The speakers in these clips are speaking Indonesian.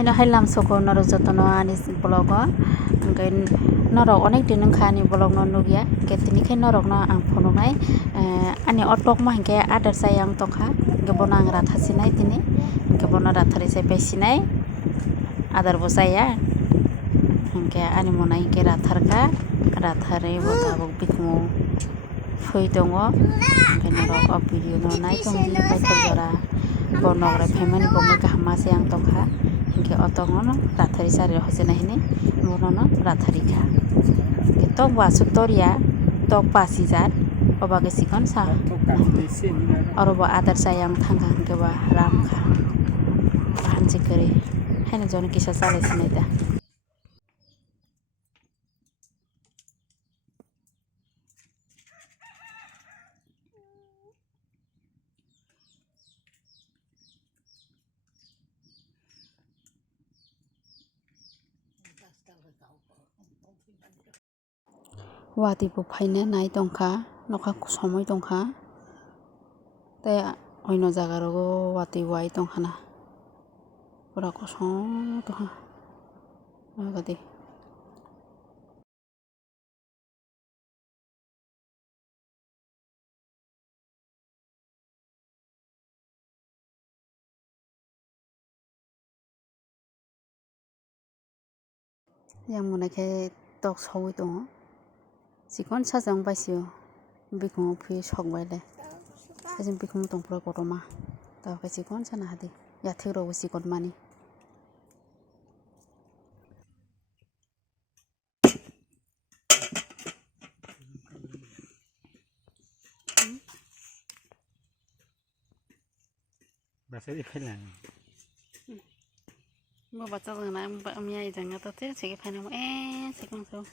haino hailam soko norok jotono ani blogo hingke norok onek din wngkha ani blog no nugya hingke tini khai norok no ang phunuknai ani otok mo hingke adar sayang tongkha hingke bono ang ratha sinai tini hingke bono rathari sai paisinai adar bo saya hingke ani mona hingke ratharka rathari bo tabuk bikumu phui tongo hingke norok o video no nai tongdi paithak jora bonog rai family bo moi kaham sayang tongkha hingke otongo no rathari sari hosina hini bono no rathari kha tok wasuk toria tok pasijat obage sikon sa orobo adar sayang thangka hingke ba ram kha hanchi kari haino jono kisa salai sinai da wati bo phaina nai tongkha nokha somoi tongkha tei oino jaga rogo wati wai tongkha na pura kosom tongkha agadi yang mona khe tok sogoi tongo sikon sajang paisio bikumu phui sokbaile sajang bikumu tongpura kotorma tao khe sikon sana hadi yathek rogo sikon mani Basari phailai mo bacha jangna amya ijanga to te sege phaina mo sikon so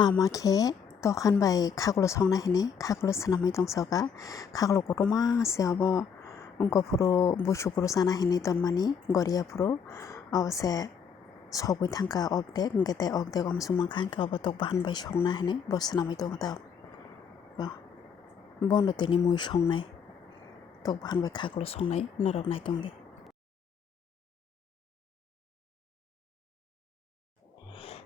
amakhe tokhan bai khaklo songna hine khaklo swnamoi tongsoka khaklo kotorma se abo ungko puro busu puro sana hine tonmani goriya puro obose sogoi thangka okdek hingke tei okdek omsung mangkha hingke obo tok bahan bai songna hine bo swnamoi tongo tao bono tini mui songnai tok bahan bai khaklo songnai norok naitongdi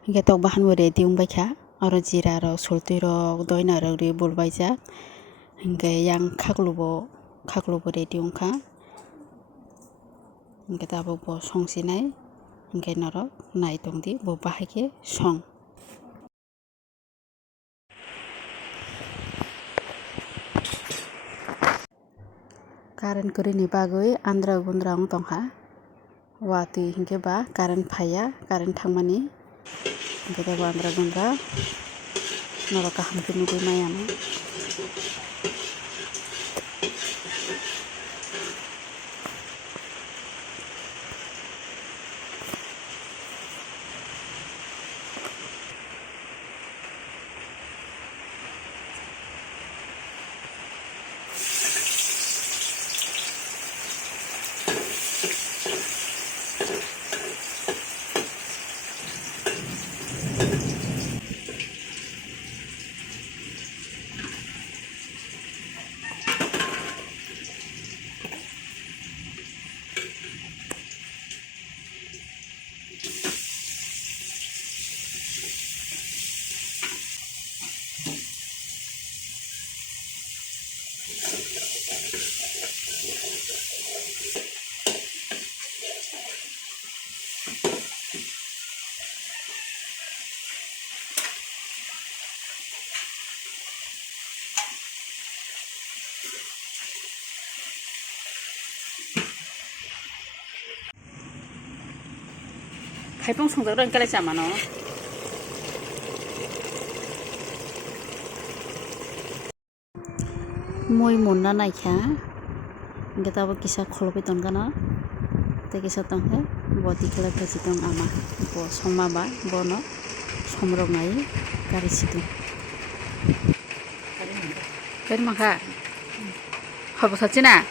hingke tok bahan bo ready ungbaikha aro jira rok sultui rok doina rok ri bulbaijak hingke yang khaklo bo ready ungkha hingke tabuk bo songsinai hingke norok naitongdi bo bahaikhe song current kwrwi ni bagui andra gundra ong tongkha watui hingke ba current phaiya current thangmani hingke bo andra gundra norok kaham khe nugui maya no khaipong songjak rang kala chama no moi munna naikha hingke tabo kisa kholopai tongkano tei kisa tongkhe bo tikla khaisi tong ama bo songma ba bono somrok nai kari situng kari mangkha hobo sachina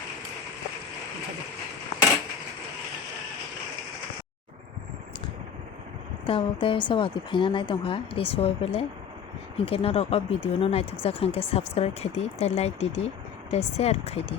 tabuk tai sawati phaina nai tongkha reach oi bele hinkhe norok o video no naithokjak hangkhe subscribe khaidi tei like didi tei share khaidi.